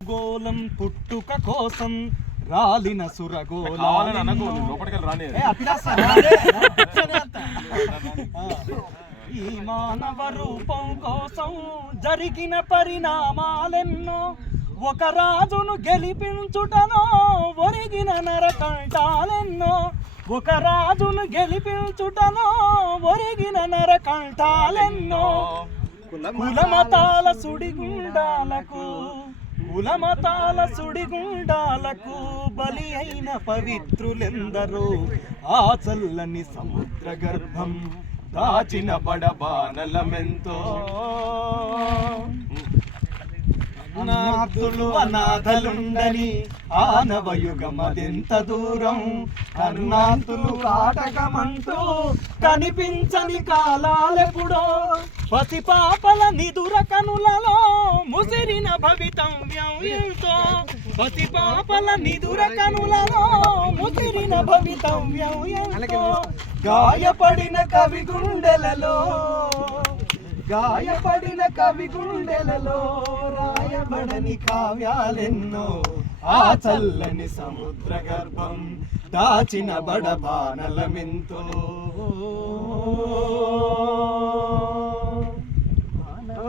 Golem పుట్టుక కోసం రాలిన సురగోళం. ఈ మానవ రూపం కోసం జరిగిన పరిణామాలెన్నో ఒక రాజును గెలిపించుటనో ఒరిగిన నరకంటాలెన్నో ఒక రాజును గెలిపించుటనో ఒరిగిన నరకంటాలెన్నో కులమతాల సుడిగుండాలకు కులమతాల సుడిగుండాలకు బలి అయిన పవిత్రులెందరో ఆ చల్లని సముద్ర గర్భం దాచిన బడబానలమెంతో. అనాథులు అనాథలుండని ఆనవయుగమదెంత దూరం? అన్నాథులు ఆటకమంటూ కనిపించని కాలాలెప్పుడో? పసిపాపల నిదుర కనుల ముసిరిన భవితవ్యం ఎంతో. పసిపాపల నిదుర కనులలో ముసిరిన భవితవ్యం ఎంతో. గాయపడిన కవి గుండెలలో గాయపడిన కవి గుండెలలో రాయబడని కావ్యాలెన్నో ఆ చల్లని సముద్ర గర్భం దాచిన బడబానలమెంతో